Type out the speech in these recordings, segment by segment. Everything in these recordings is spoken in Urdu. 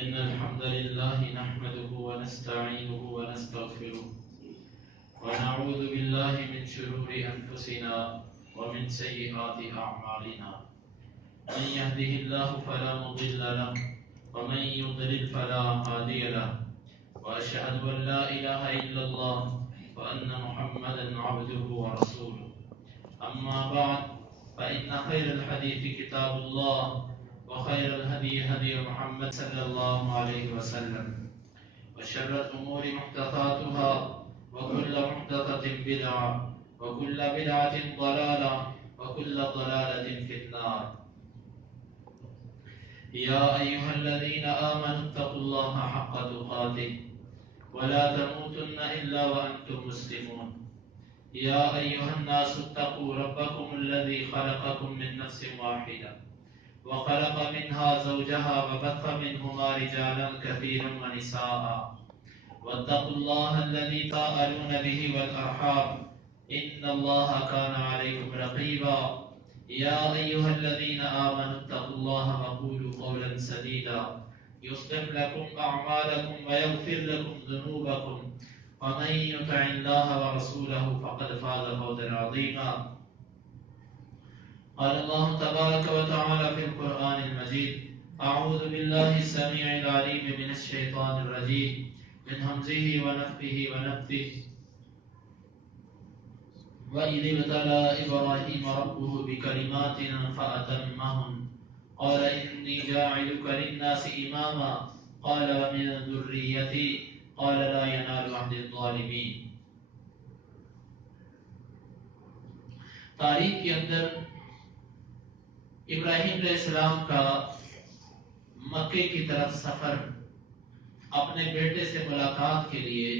إن الحمد لله نحمده ونستعينه ونستغفره ونعوذ بالله من شرور أنفسنا ومن سيئات أعمالنا من يهده الله فلا مضل له ومن يضلل فلا هادي له وأشهد أن لا إله إلا الله وأن محمدا عبده ورسوله أما بعد فإن خير الحديث كتاب الله وخير الهدي هدي محمد صلى الله عليه وسلم وشر الأمور محدثاتها وكل محدثة بدعة وكل بدعة ضلالة وكل ضلالة في النار. يا أيها الذين آمنوا اتقوا الله حق تقاته ولا تموتن إلا وأنتم مسلمون. يا أيها الناس اتقوا ربكم الذي خلقكم من نفس واحدة وخلق منها زوجها وبث منهما رجالا كثيرا ونساء واتقوا الله الذي تساءلون به والأرحام إن الله كان عليكم رقيبا. يا أيها الذين آمنوا اتقوا الله وقولوا قولا سديدا يصلح لكم أعمالكم ويغفر لكم ذنوبكم ومن يطع الله ورسوله فقد فاز فوزا عظيما. قال الله تبارك وتعالى في القرآن المجيد: أعوذ بالله السميع العليم من الشيطان الرجيم من همزه ونفخه ونفثه. وإذ ابتلى إبراهيم ربه بكلمات فأتمهن قال إني جاعلك للناس إماما قال ومن ذريتي قال لا ينال عهد الظالمين. تاریخ کے اندر ابراہیم علیہ السلام کا مکے کی طرف سفر اپنے بیٹے سے ملاقات کے لیے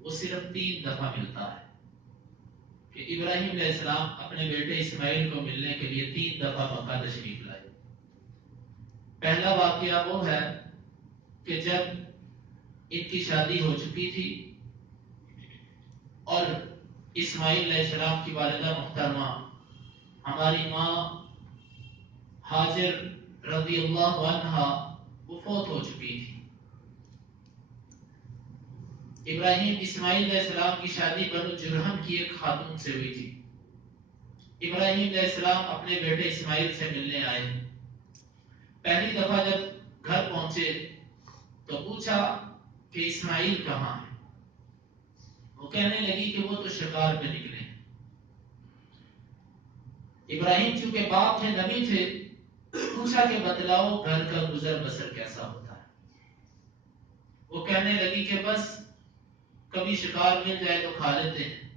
وہ صرف 3 دفعہ ملتا ہے کہ ابراہیم علیہ السلام اپنے بیٹے اسماعیل کو ملنے کے لیے 3 دفعہ مکہ تشریف لائے. پہلا واقعہ وہ ہے کہ جب ان کی شادی ہو چکی تھی اور اسماعیل علیہ السلام کی والدہ محترمہ ہماری ماں ہاجر رضی اللہ عنہا وہ فوت ہو چکی تھی. ابراہیم اسماعیل علیہ السلام کی شادی بنو جرہم کی ایک خاتون سے ہوئی تھی. ابراہیم علیہ السلام اپنے بیٹے اسماعیل سے ملنے آئے. پہلی دفعہ جب گھر پہنچے تو پوچھا کہ اسماعیل کہاں ہے. وہ کہنے لگی کہ وہ تو شکار پہ نکلے. ابراہیم چونکہ باپ تھے نبی تھے پوچھا کہ بتلاؤ گھر کا گزر بسر کیسا ہوتا ہے. وہ کہنے لگی کہ بس کبھی شکار مل جائے تو کھا لیتے ہیں,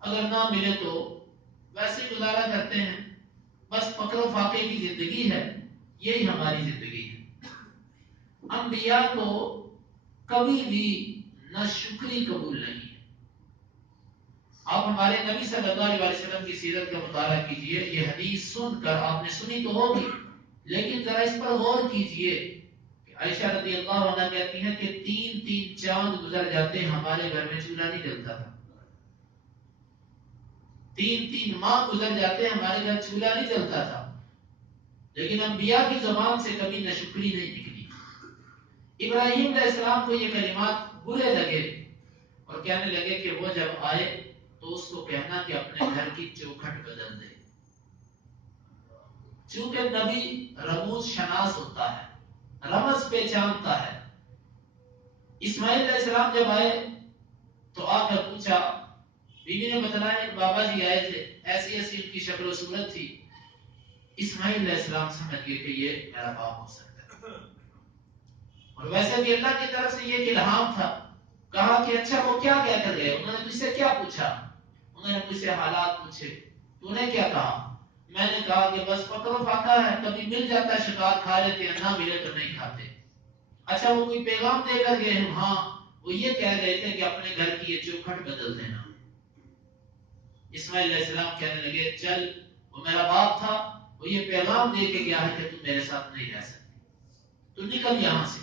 اگر نہ ملے تو ویسے گزارا کرتے ہیں, بس فقر و فاقے کی زندگی ہے, یہی ہماری زندگی ہے. انبیاء کو کبھی بھی نہ شکری قبول نہیں ہے. آپ ہمارے نبی صلی اللہ علیہ وسلم کی سیرت کا مطالعہ کیجئے. یہ حدیث سن کر آپ نے سنی تو ہوگی لیکن ذرا اس پر غور کیجئے کہ عائشہ رضی اللہ عنہ کہتی ہیں کہ 3 چاند گزر جاتے ہمارے گھر میں چولہا نہیں جلتا تھا. 3 ماہ گزر جاتے ہمارے گھر چولہا نہیں جلتا تھا. لیکن انبیاء کی زبان سے کبھی ناشکری نہیں نکلی. ابراہیم علیہ السلام کو یہ کلمات برے لگے اور کہنے لگے کہ وہ جب آئے تو اس کو کہنا کہ اپنے گھر کی چوکھٹ بدل دے. چونکہ نبی رموز شناس ہوتا ہے, رمز پہچانتا ہے. اسماعیل علیہ السلام جب آئے تو آ کر پوچھا, بیوی نے بتلایا بابا جی آئے تھے, ایسی ایسی ان کی شکل و صورت تھی. اسماعیل علیہ السلام سمجھ گئے کہ یہ میرا باپ ہو سکتا ہے. اور ویسے بھی اللہ کی طرف سے یہ الہام تھا. کہا کہ اچھا وہ کیا کہہ کر گئے, انہوں نے تجھ سے کیا پوچھا. انہوں نے مجھ سے حالات پوچھے. تو نے کیا کہا. میں نے کہا کہ بس فقر و فاقہ ہے, کبھی مل جاتا ہے شکار کھا لیتے ہیں, نہ ملے تو نہیں کھاتے. اچھا وہ کوئی پیغام دے کر گئے ہیں. ہاں وہ یہ کہہ رہے تھے کہ اپنے گھر کی یہ چوکھٹ بدل دینا. اسماعیل علیہ السلام کہنے لگے چل, وہ میرا باپ تھا, وہ یہ پیغام دے کے گیا ہے کہ تم میرے ساتھ نہیں رہ سکتے, تو نکل یہاں سے.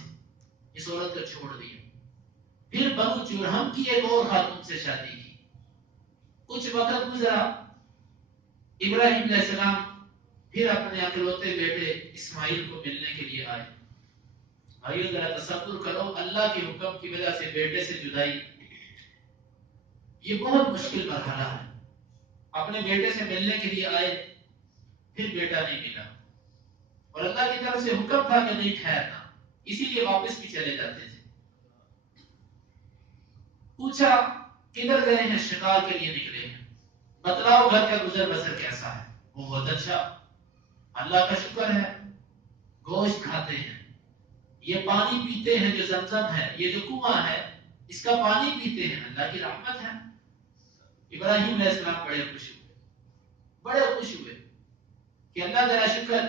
اس عورت کو چھوڑ دیا. پھر بنو جرہم کی ایک اور خاتون سے شادی کی. کچھ وقت گزرا, ابراہیم علیہ السلام پھر اپنے اکلوتے بیٹے اسماعیل کو ملنے کے لیے آئے. بھائیو ذرا تصور کرو، اللہ کے حکم کی وجہ سے بیٹے سے جدائی، یہ بہت مشکل مرحلہ ہے. اپنے بیٹے سے ملنے کے لیے آئے، پھر بیٹا نہیں ملا، اور اللہ کی طرف سے حکم تھا کہ نہیں ٹھہرنا، اسی لیے واپس بھی چلے جاتے تھے. پوچھا کدھر گئے ہیں؟ شکار کے لیے نکلے ہیں، بتلاؤ گھر کا گزر بسر کیسا ہے؟ وہ بہت اچھا، اللہ کا شکر ہے، گوشت کھاتے ہیں، یہ پانی پیتے ہیں جو زمزم ہے، یہ جو کنواں ہے اس کا پانی پیتے ہیں، اللہ کی رحمت ہے. ابراہیم علیہ السلام بڑے خوش ہوئے، بڑے خوش ہوئے کہ اللہ تعالیٰ شکر.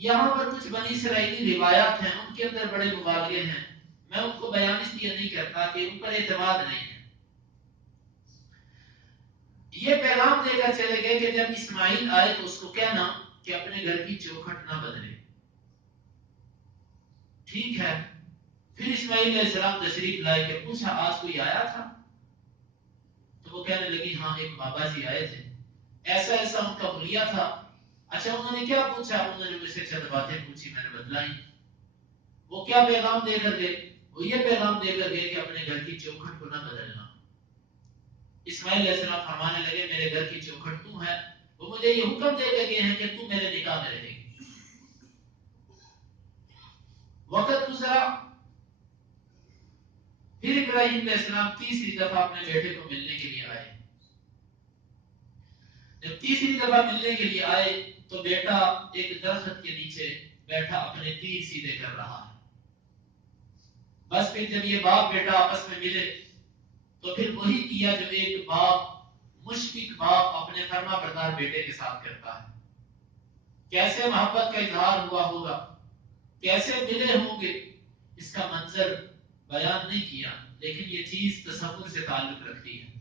یہاں پر کچھ بنی اسرائیلی روایات ہیں، ان کے اندر بڑے مبالغے ہیں، میں ان کو بیان اس لیے نہیں کرتا کہ ان پر اعتماد نہیں ہے. یہ پیغام دے کر چلے گئے کہ جب اسماعیل آئے تو اس کو کہنا کہ اپنے گھر کی چوکھٹ نہ بدلے. ٹھیک ہے. پھر اسماعیل علیہ السلام تشریف لائے کہ پوچھا آج کوئی آیا تھا؟ تو وہ کہنے لگی ہاں ایک بابا جی آئے تھے، ایسا ایسا ان کا حلیہ تھا. اچھا انہوں نے کیا پوچھا؟ انہوں نے مجھ سے چند باتیں پوچھی، میں نے بتلائی. وہ کیا پیغام دے کر گئے؟ وہ یہ پیغام دے کر گئے کہ اپنے گھر کی چوکھٹ کو نہ بدلنا. اسماعیل علیہ السلام فرمانے لگے میرے گھر کی چوکھٹ تو ہے، وہ مجھے یہ حکم دے کر گئے ہیں کہ تو میرے نکاح میں رہے گی. وقت گزرا، پھر ابراہیم علیہ السلام تیسری دفعہ اپنے بیٹے کو ملنے کے لیے آئے. جب تیسری دفعہ ملنے کے لیے آئے تو بیٹا ایک درخت کے نیچے بیٹھا اپنے تیر سیدھے کر رہا ہے. بس پھر جب یہ باپ بیٹا آپس میں ملے تو پھر وہی کیا جو ایک باپ، مشفق باپ اپنے فرما بردار بیٹے کے ساتھ کرتا ہے. کیسے محبت کا اظہار ہوا ہوگا، کیسے ملے ہوں گے، اس کا منظر بیان نہیں کیا، لیکن یہ چیز تصور سے تعلق رکھتی ہے.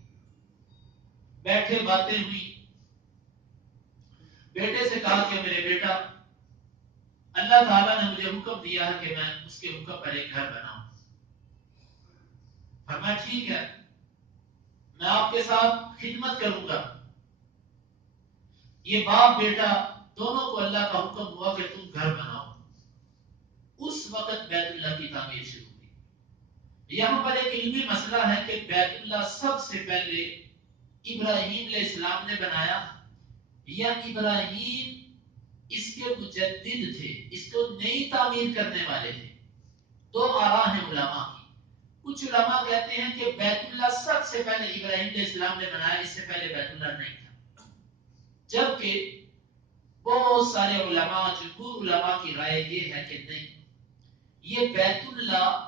بیٹھے باتیں ہوئی، بیٹے سے کہا کہ میرے بیٹا اللہ تعالیٰ نے مجھے حکم دیا ہے کہ میں اس کے حکم پر ایک گھر بناؤں. فرمایا ٹھیک ہے، میں آپ کے ساتھ خدمت کروں گا. یہ باپ بیٹا دونوں کو اللہ کا حکم ہوا کہ تم گھر بناؤ. اس وقت بیت اللہ کی تعمیر شروع ہوئی. یہاں پر ایک علمی مسئلہ ہے کہ بیت اللہ سب سے پہلے ابراہیم علیہ السلام نے بنایا یا ابراہیم اس کے مجدد تھے، اس کو نئی تعمیر کرنے والے تھے. دو آراء ہیں علماء کی. کچھ علماء کہتے ہیں کہ بیت اللہ سب سے پہلے ابراہیم علیہ السلام نے بنایا، اس سے پہلے بیت اللہ نہیں تھا. جبکہ بہت سارے علماء، جمہور علماء کی رائے یہ ہے کہ نہیں، یہ بیت اللہ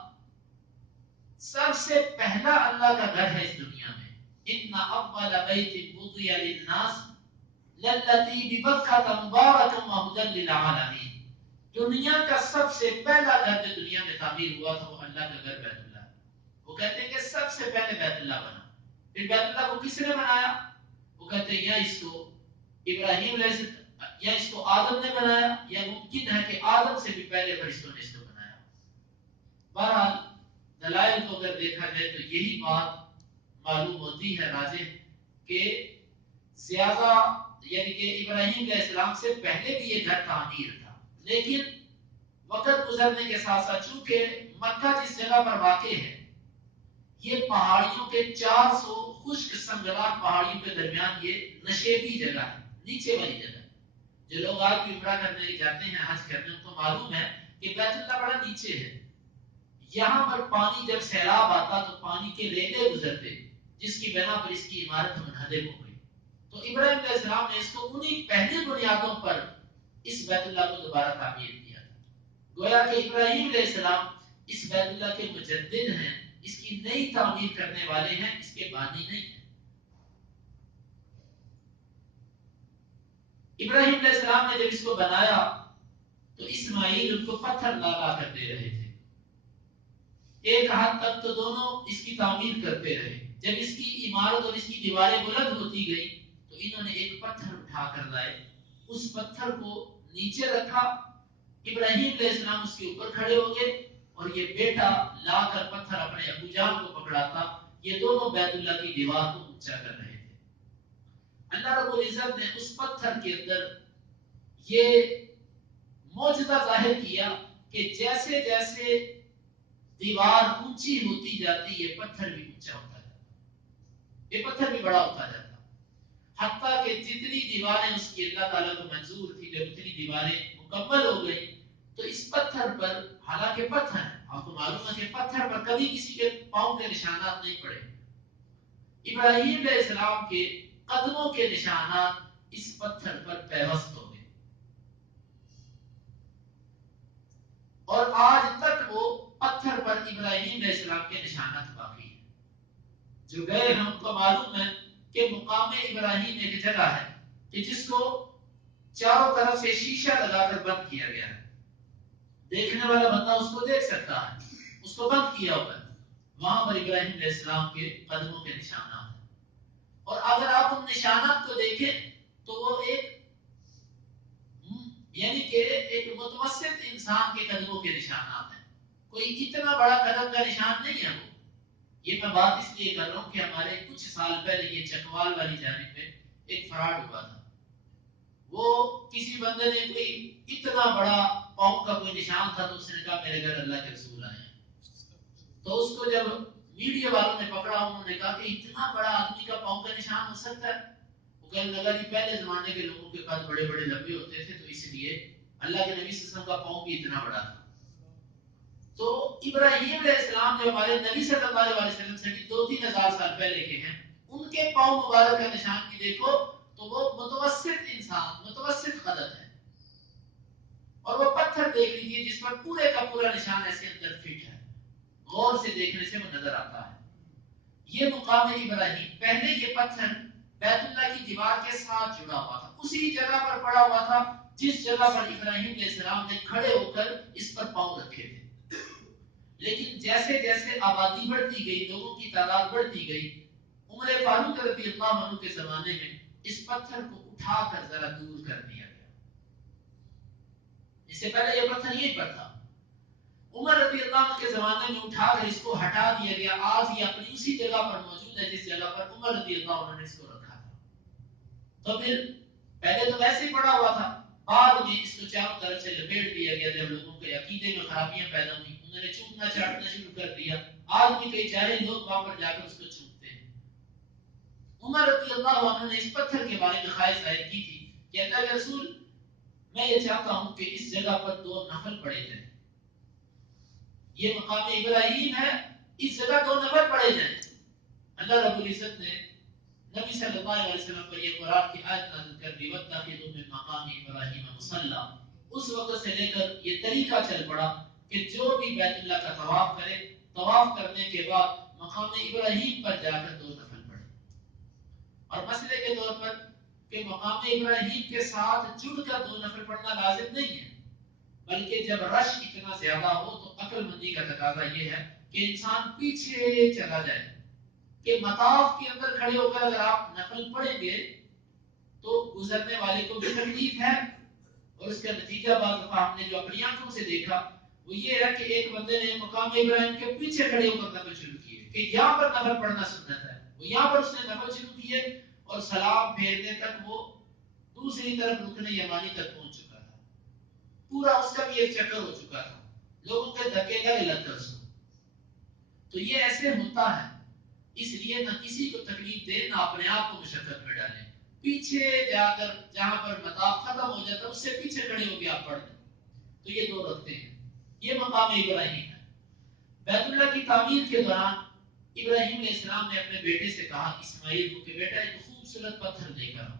سب سے پہلا اللہ کا گھر ہے اس دنیا میں. ان اول بیت وضع للناس للذی ببکۃ مبارکا وہدی للعالمین. دنیا کا سب سے پہلا گھر جو دنیا میں تعمیر ہوا تھا وہ اللہ کا گھر بیت اللہ. وہ کہتے ہیں کہ سب سے پہلے بیت اللہ بنا. پھر بیت اللہ کو کس نے بنایا؟ وہ کہتے ہیں یا اس کو ابراہیم علیہ السلام یا اس کو آدم نے بنایا، یا ممکن ہے کہ آدم سے بھی پہلے فرشتوں نے اس کو بنایا. بہرحال دلائل کو اگر دیکھا جائے تو یہی بات معلوم ہوتی ہے راجح کہ زیادہ یعنی کہ ابراہیم علیہ السلام سے پہلے بھی یہ گھر تعمیر تھا. لیکن وقت گزرنے کے ساتھ ساتھ چونکہ مکہ جس جگہ پر واقع ہے یہ پہاڑیوں کے 400 خشک سنگلاخ پہاڑیوں کے درمیان یہ نشیبی جگہ ہے، نیچے والی جگہ. جو لوگ آج بھی عمرہ کرنے جاتے ہیں، حج کرنے، ان کو معلوم ہے کہ بیت اللہ بڑا نیچے ہے. یہاں پر پانی جب سیلاب آتا تو پانی کے ریلے گزرتے، جس کی بنا پر اس کی عمارت منہدم ہو گئی. تو ابراہیم علیہ السلام نے اس کو انہی پہلی بنیادوں پر اس بیت اللہ کو دوبارہ تعمیر کیا تھا. گویا کہ ابراہیم علیہ السلام اس بیت اللہ کے مجدد ہیں، اس کی نئی تعمیر کرنے والے ہیں، اس کے بانی نہیں ہیں. ابراہیم علیہ السلام نے جب اس کو بنایا تو اسماعیل ان کو پتھر لا لا کر دے رہے تھے. ایک حد تک تو دونوں اس کی تعمیر کرتے رہے. جب اس کی عمارت اور اس کی دیواریں بلند ہوتی گئی تو انہوں نے ایک پتھر اٹھا کر لائے، اس پتھر کو نیچے رکھا، ابراہیم علیہ السلام اس کے اوپر کھڑے ہو گئے اور یہ بیٹا لا کر پتھر اپنے ابو جان کو پکڑاتا. یہ دونوں بیت اللہ کی دیوار کو اونچا کر رہے تھے. اللہ رب العزت نے اس پتھر کے اندر یہ معجزہ ظاہر کیا کہ جیسے جیسے دیوار اونچی ہوتی جاتی ہے پتھر بھی اونچا ہوتا جاتا، یہ پتھر بھی بڑا ہوتا جاتا، حتیٰ کہ جتنی دیواریں اس کی اللہ تعالیٰ کو منظور تھی، جب اتنی دیواریں مکمل ہو گئی تو اس پتھر پر، حالانکہ پتھر ہے، آپ کو معلوم ہے کہ پتھر پر کبھی کسی کے پاؤں کے نشانات نہیں پڑے، ابراہیم علیہ السلام کے قدموں کے نشانات اس پتھر پر پیوست ہو گئے، اور آج تک وہ پتھر پر ابراہیم علیہ السلام کے نشانات باقی ہیں۔ جو گئے ہیں ان کو معلوم ہے کہ مقام ابراہیم ایک جگہ ہے کہ جس کو چاروں طرف سے شیشہ لگا کر بند کیا گیا ہے، دیکھنے والا بندہ اس کو دیکھ سکتا ہے، اس کو بند کیا ہوا ہے، وہاں پر ابراہیم علیہ السلام کے قدموں کے نشانات ہیں، اور اگر آپ ان نشانات کو دیکھیں تو وہ ایک یعنی کہ ایک متوسط انسان کے قدموں کے نشانات ہیں، کوئی اتنا بڑا قدم کا نشان نہیں ہے وہ۔ یہ میں بات اس لیے کر رہا ہوں کہ ہمارے کچھ سال پہلے یہ چکوال والی جانب میں ایک فراڈ ہوا تھا، وہ کسی بندے نے کوئی اتنا بڑا پاؤں کا کوئی نشان تھا تو اس نے کہا میرے گھر اللہ کے رسول آئے ہیں، تو اس کو جب میڈیا والوں نے پکڑا انہوں نے کہا کہ اتنا بڑا آدمی کا پاؤں کا نشان ہو سکتا ہے، وہ کہنے لگا کہ پہلے زمانے کے لوگوں کے قد بڑے بڑے لمبے ہوتے تھے تو اس لیے اللہ کے نبی صلی اللہ علیہ وسلم کا پاؤں بھی اتنا بڑا تھا۔ تو ابراہیم علیہ السلام جو ہمارے نبی صلی اللہ علیہ وسلم سے بھی 2-3 ہزار سال پہلے کے ہیں، ان کے پاؤں مبارک کا نشان بھی دیکھو تو وہ متوسط انسان، متوسط قدر ہے، اور وہ پتھر دیکھ لیجیے جس پر پورے کا پورا نشان ایسے اندر فٹ ہے، غور سے دیکھنے سے وہ نظر آتا ہے۔ یہ مقام ابراہیم، پہلے یہ پتھر بیت اللہ کی دیوار کے ساتھ جڑا ہوا تھا، اسی جگہ پر پڑا ہوا تھا جس جگہ پر ابراہیم علیہ السلام نے کھڑے ہو کر اس پر پاؤں رکھے تھے، لیکن جیسے جیسے آبادی بڑھتی گئی، لوگوں کی تعداد بڑھتی گئی، عمر فاروق رضی اللہ عنہ کے زمانے میں اس پتھر کو اٹھا کر ذرا دور کر دیا گیا، اس سے پہلے یہ پتھر یہیں پر تھا، عمر رضی اللہ عنہ کے زمانے میں اٹھا کر اس کو ہٹا دیا گیا، آج یہ اپنی اسی جگہ پر موجود ہے جس جگہ پر عمر رضی اللہ عنہ نے اس کو رکھا تھا۔ تو پھر پہلے تو ویسے ہی پڑا ہوا تھا، بعد میں اس کو چاروں طرف سے لپیٹ دیا گیا، جب لوگوں کے عقیدے میں خرابیاں پیدا ہوئی انہوں نے چومنا چاٹنا شروع کر دیا، آج بھی کئی جاہل لوگ وہاں پر جا کر اس کو چومتے ہیں۔ عمر رضی اللہ عنہ نے اس پتھر کے بارے میں خواہش ظاہر کی تھی کہ اللہ کے رسول میں یہ چاہتا ہوں کہ اس جگہ پر 2 نفل پڑے جائیں، یہ مقام ابراہیم ہے، اس جگہ 2 نفل پڑے جائیں۔ اللہ رب العزت نے نبی صلی اللہ علیہ وسلم پر یہ قرآن کی آیت نازل کر دی وَاتَّخِذُوا مِن مَّقَامِ إِبْرَاهِيمَ مُصَلًّى، اس وقت سے لے کر یہ طریقہ چل پڑا کہ جو بھی بیت اللہ کا طواف کرے، طواف کرنے کے بعد مقام ابراہیم پر جا کر 2 نفل پڑھے، اور مسئلے کے طور پر کہ مقام ابراہیم کے ساتھ جڑ کر 2 نفل پڑھنا لازم نہیں ہے، بلکہ جب رش اتنا زیادہ ہو تو عقل مندی کا تقاضا یہ ہے کہ انسان پیچھے چلا جائے، کہ مطاف کے اندر کھڑے ہو کر اگر آپ نفل پڑھیں گے تو گزرنے والے کو بھی تکلیف ہے، اور اس کا نتیجہ بعد دفعہ ہم نے جو اپنی آنکھوں سے دیکھا وہ یہ ہے کہ ایک بندے نے مقام ابراہیم کے پیچھے کھڑے ہو کر نفل شروع کیے کہ یہاں پر نفل پڑھنا سنت ہے، وہ یہاں پر اس نے نفل شروع کیے اور سلام پھیرنے تک وہ دوسری طرف رکن یمانی تک پہنچ چکا تھا، پورا اس کا بھی ایک چکر ہو چکا تھا، لوگوں کے دھکے لگ کر اس کو۔ تو یہ ایسے ہوتا ہے، اس لیے نہ کسی کو تکلیف دے نہ اپنے آپ کو مشقت میں ڈالیں، پیچھے جا کر جہاں پر مطاف ختم ہو جاتا ہے اس سے پیچھے کھڑے ہو کے آپ پڑھ لیں، تو یہ 2 رکھتے ہیں، یہ مقام ابراہیم ہے۔ بیت اللہ کی تعمیر کے دوران ابراہیم علیہ السلام نے اپنے بیٹے سے کہا اسماعیل کو کہ بیٹا ایک خوبصورت پتھر لے کر آؤ،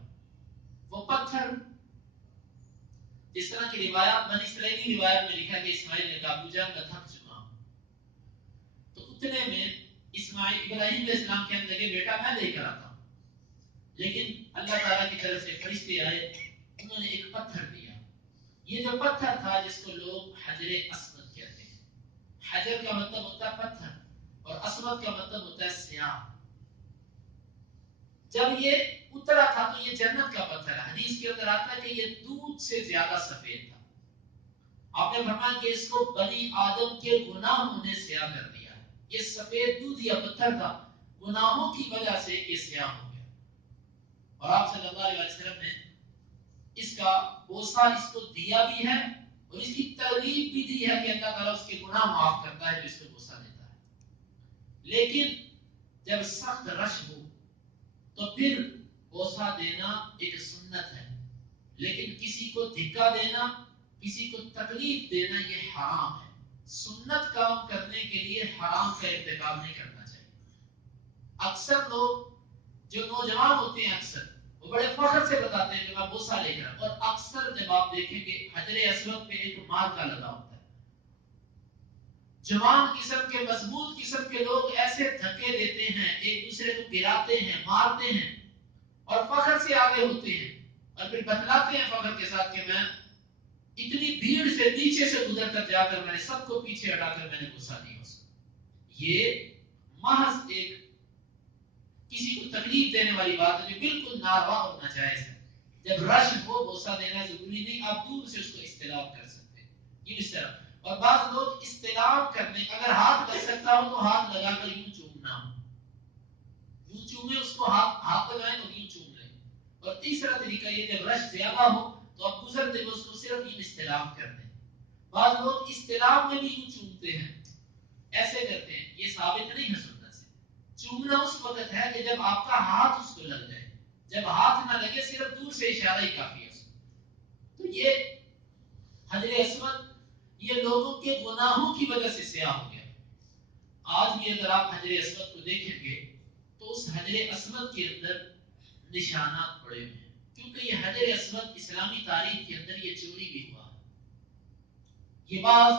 وہ پتھر جس طرح کی روایات بنی اسرائیلی روایات میں لکھا کہ اسماعیل نے کہا ابو جان میں تھک چکا ہوں، تو اتنے میں ابراہیم علیہ السلام کہنے لگے بیٹا میں لے کر آتا ہوں، لیکن اللہ تعالیٰ کی طرف سے فرشتے آئے، انہوں نے ایک پتھر دیا، یہ جو پتھر تھا جس کو لوگ حجر اسود کہتے ہیں، حجر کا مطلب ہوتا ہے پتھر اور اسود کا مطلب ہوتا ہے سیاہ، جب یہ اترا تھا تو یہ جنت کا پتھر ہے، حدیث کے اندر آتا ہے کہ یہ دودھ سے زیادہ سفید تھا، آپ نے فرمایا کہ اس کو بنی آدم کے گناہوں نے سیاہ کر دیا، یہ سفید دودھ یا پتھر تھا، گناہوں کی وجہ سے یہ سیاہ ہو گیا، اور آپ صلی اللہ علیہ وسلم نے اس کا بوسہ اس کو دیا بھی ہے اور اس کی ترغیب بھی دی ہے کہ اللہ تعالیٰ اس کے گناہ معاف کرتا ہے جو اس کو بوسہ دیتا ہے. لیکن جب سخت رش ہو تو پھر بوسہ دینا ایک سنت ہے، لیکن کسی کو دھکا دینا، کسی کو تکلیف دینا یہ حرام ہے. سنت کام کرنے کے لیے حرام کا ارتکاب نہیں کرنا چاہیے. اکثر لوگ جو نوجوان ہوتے ہیں اکثر وہ بڑے فخر سے بتاتے ہیں کہ میں بوسہ لے کر، اور اکثر جب آپ دیکھیں گے حجر اسود پہ ایک مارکا لگا ہوتا ہے. جوان قسم کے مضبوط قسم کے لوگ ایسے دھکے دیتے ہیں، ایک دوسرے کو گراتے ہیں، مارتے ہیں اور فخر سے آگے ہوتے ہیں اور پھر بتلاتے ہیں فخر کے ساتھ کہ میں اتنی بھیڑ سے پیچھے سے گزر کر جا کر میں نے سب کو پیچھے ہٹا کر میں نے بوسہ دیا. یہ محض ایک کسی کو تکلیف دینے والی بات ہے جو بالکل ناروا اور ناجائز ہے. جب رش ہو بوسہ دینا ضروری نہیں، آپ دور سے اس کو استلام کر سکتے ہیں یہ اس طرح. اور بعض لوگ استلام کرنے اگر ہاتھ لگ سکتا ہو تو ہاتھ لگا کر یوں چومنا ہو، یوں چومے اس کو، ہاتھ لگائیں اور یوں چوم لیں. اور تیسرا طریقہ یہ جب رش زیادہ ہو تو آپ گزرتے ہوئے اس کو صرف یوں استلام کر دیں. بعض لوگ استلام میں بھی یوں چومتے ہیں، ایسے کرتے ہیں، یہ ثابت نہیں ہے سنت سے. چومنا اس وقت ہے کہ جب آپ کا ہاتھ اس کو لگ جائے، جب ہاتھ نہ لگے صرف دور سے اشارہ ہی کافی ہے. تو یہ حجر اسود یہ لوگوں کے گناہوں کی وجہ سے سیاہ ہو گیا. آج بھی اگر آپ حجر اسود کو دیکھیں گے تو اس حجر اسود کے اندر نشانات پڑے ہوئے ہیں، کیونکہ یہ حجر اسود اسلامی تاریخ کے اندر یہ چوری بھی ہوا. یہ بعض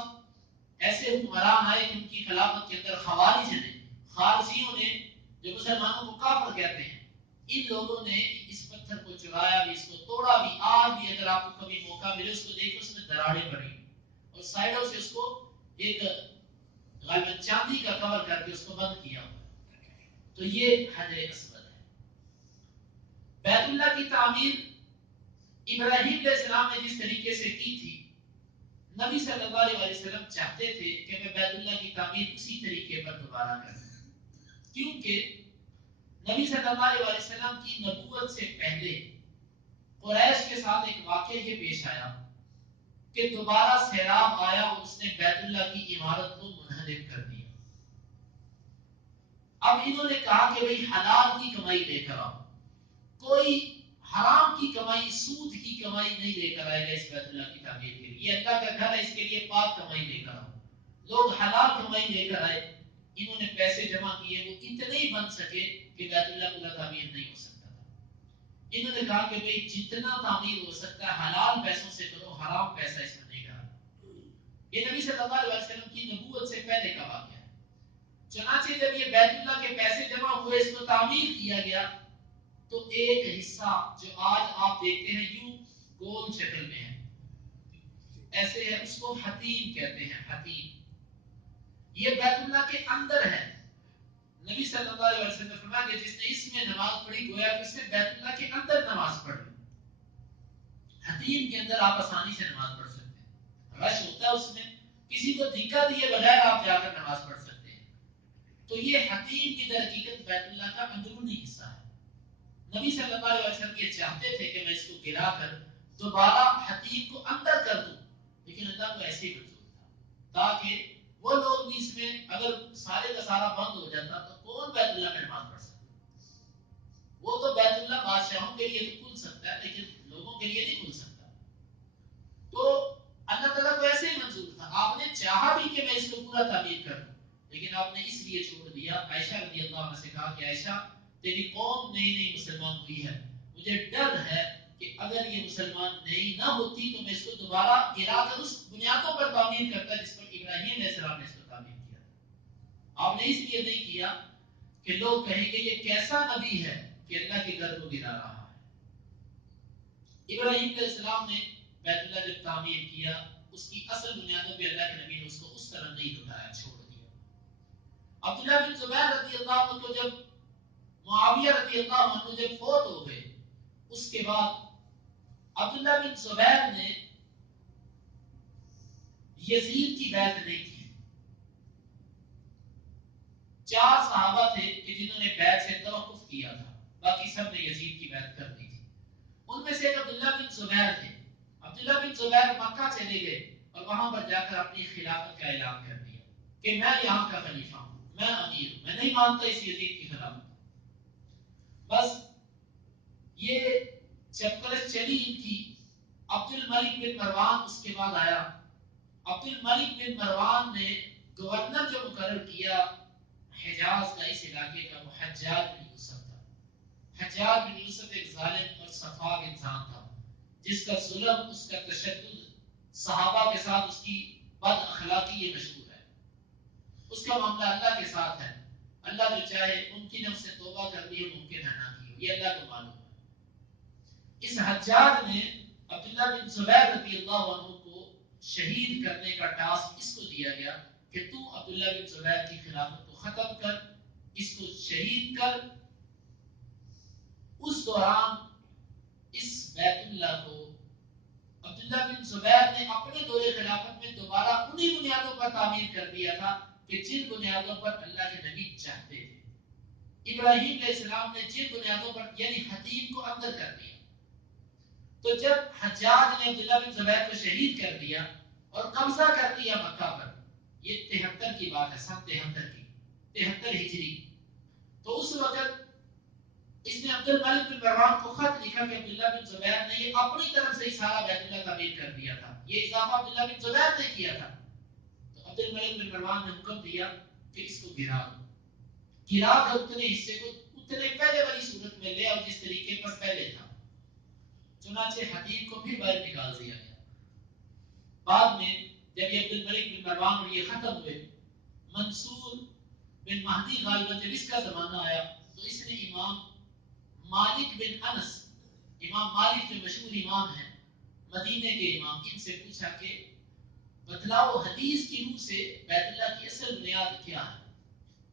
ایسے حکمران آئے کہ ان کی خلافت کے اندر خوارج نے، خارجیوں نے، جو مسلمانوں کو کافر کہتے ہیں، ان لوگوں نے اس پتھر کو چرایا بھی، اس کو توڑا بھی. آج بھی اگر آپ کو کبھی موقع ملے اس کو دیکھیں، اس میں دراڑیں پڑی اور سائڈوں سے اس کو ایک غالباً چاندی کا کور کر کے اس کو بند کیا ہوا. تو یہ حجر اسود ہے. بیت اللہ کی تعمیر ابراہیم علیہ السلام نے جس طریقے سے کی تھی، نبی صلی اللہ علیہ وسلم چاہتے تھے کہ میں بیت اللہ کی تعمیر اسی طریقے پر دوبارہ کروں، کیونکہ نبی صلی اللہ علیہ وسلم کی نبوت سے پہلے قریش کے ساتھ ایک واقعہ یہ پیش آیا کہ دوبارہ سیلاب آیا اور اس نے بیت اللہ کی عمارت کو منہدم کر دیا. اب انہوں نے کہا کہ بھئی حلال کی کمائی لے کر آؤ، کوئی حرام کی کمائی، سود کی کمائی نہیں لے کر آئے گا اس بیت اللہ کی تعمیر کے لیے. یہ اللہ کا گھر ہے، اس کے لیے پاک کمائی لے کر آؤ. لوگ حلال کمائی لے کر آئے، انہوں نے پیسے جمع کیے، وہ اتنے ہی بن سکے کہ بیت اللہ پورا تعمیر نہیں ہو سکتا تھا. انہوں نے کہا کہ بھئی جتنا تعمیر ہو سکتا ہے حلال پیسوں سے کرو، حرام پیسہ اس میں نہیں کرا. یہ نبی صلی اللہ علیہ وسلم کی نبوت سے پہلے کا واقعہ ہے. چنانچہ جب یہ بیت اللہ کے پیسے جمع ہوئے، اس کو تعمیر کیا گیا، تو ایک حصہ جو آج آپ دیکھتے ہیں یوں گول شکل میں ہے، ایسے ہے، اس کو حتیم کہتے ہیں. حتیم یہ بیت اللہ کے اندر ہے. نبی صلی اللہ علیہ وسلم نے فرمایا کہ جس نے اس میں نماز پڑھی گویا کہ اس نے بیت اللہ کے اندر نماز پڑھی. حتیم کے اندر آپ آسانی سے نماز پڑھ سکتے ہیں، رش ہوتا ہے اس میں، کسی کو دھکا دیے بغیر آپ جا کر نماز پڑھ سکتے ہیں. تو یہ حتیم کی در حقیقت بیت اللہ کا اندرونی حصہ ہے. نبی صلی اللہ علیہ وسلم یہ چاہتے تھے کہ میں اس کو گرا کر دوبارہ حتیم کو اندر کر دوں، لیکن اللہ کو ایسے ہی منظور تھا تاکہ وہ لوگ بھی اس میں، اگر سارے کا سارا بند ہو جاتا تو کون بیت اللہ میں نماز پڑھ سکتا؟ وہ تو بیت اللہ بادشاہوں کے لیے تو کھل سکتا ہے لیکن لوگوں کے لیے نہیں کھل سکتا. تو اللہ تعالیٰ کو ایسے ہی منظور تھا. آپ نے چاہا بھی کہ میں اس کو پورا تعمیر کر دوں، لیکن آپ نے اس لیے چھوڑ دیا. عائشہ رضی اللہ عنہ سے کہا کہ عائشہ تیری قوم نئی نئی مسلمان ہوئی ہے، مجھے ڈر ہے کہ اگر یہ مسلمان نئی نہ ہوتی تو میں اس کو دوبارہ گرا کر اس بنیادوں پر تعمیر کرتا جس پر ابراہیم علیہ السلام نے اس کو تعمیر کیا. آپ نے اس لیے نہیں کیا کہ لوگ کہیں گے یہ کیسا نبی ہے کہ اللہ کے گھر کو گرا رہا ہے. ابراہیم علیہ السلام نے بیت اللہ جب تعمیر کیا، اس کی اصل بنیادوں پہ اللہ کے نبی نے اس کو اس طرح نہیں لٹایا، چھوڑ دیا. عبداللہ بن زبیر رضی اللہ عنہ کو جب معاویہ رضی اللہ عنہ جب فوت ہو گئے، اس کے بعد عبداللہ بن زبیر نے یزید کی بیعت نہیں کی. 4 صحابہ تھے کہ جنہوں نے بیعت سے توقف کیا تھا، باقی سب نے یزید کی بیعت کر دی تھی. ان میں سے ایک عبداللہ بن زبیر تھے. عبداللہ بن زبیر مکہ چلے گئے اور وہاں پر جا کر اپنی خلافت کا اعلان کر دیا کہ میں یہاں کا خلیفہ ہوں, میں امیر ہوں, میں نہیں مانتا اس یزید کی خلافت. بس یہ چپکرش چلی ان کی. عبد الملک بن مروان اس کے بعد آیا. عبد الملک بن مروان نے گورنر جو مقرر کیا حجاز کا, اس علاقے کا, وہ حجاج بن یوسف تھا. حجاج بن یوسف ایک ظالم اور سفاک انسان تھا جس کا ظلم, اس کا تشدد, صحابہ کے ساتھ اس کی بد اخلاقی یہ مشہور ہے. اس کا معاملہ اللہ کے ساتھ ہے. اللہ جو چاہے ممکن ہے اس سے توبہ کر دی, ممکن ہے نہ کی ہو, یہ اللہ کو معلوم ہے. اس حجاج نے عبداللہ بن زبیر رضی اللہ عنہ کو شہید کرنے کا ٹاسک اس کو دیا گیا کہ تو عبداللہ بن زبیر کی خلافت کو ختم کر, اس کو شہید کر. اس دوران اس بیت اللہ کو عبداللہ بن زبیر نے اپنے دور خلافت میں دوبارہ انہی بنیادوں پر تعمیر کر دیا تھا کہ جن بنیادوں پر اللہ کے نبی چاہتے تھے. ابراہیم علیہ السلام نے جن بنیادوں پر, یعنی حتیم کو اندر کر دیا. تو جب حجاج نے عبداللہ بن زبیر کو شہید کر دیا اور قبضہ کر دیا مکہ پر, یہ 73 کی بات ہے, سن 73 کی, 73 ہجری. تو اس وقت اس نے عبد الملک بن مروان کو خط لکھا کہ عبداللہ بن زبیر نے یہ اپنی طرف سے سارا بیت اللہ تعمیر کر دیا تھا, یہ اضافہ عبداللہ بن زبیر نے کیا تھا. تو عبد الملک بن مروان نے حکم دیا کہ اس کو گرا دو. گرا کر اتنے حصے کو اتنے پہلے والی صورت میں لے اور جس طریقے پر پہلے تھا. چنانچہ حتیم کو پھر باہر نکال دیا گیا. بعد میں جب یہ عبد الملک بن مروان اور یہ ختم ہوئے, منصور بن مہدی غالباً جب اس کا زمانہ آیا تو اس نے امام مالک بن انس, امام مالک جو مشہور امام ہیں مدینے کے امام, ان سے پوچھا کہ بتلاؤ حدیث کی روح سے بیت اللہ کی اصل بنیاد کیا ہے.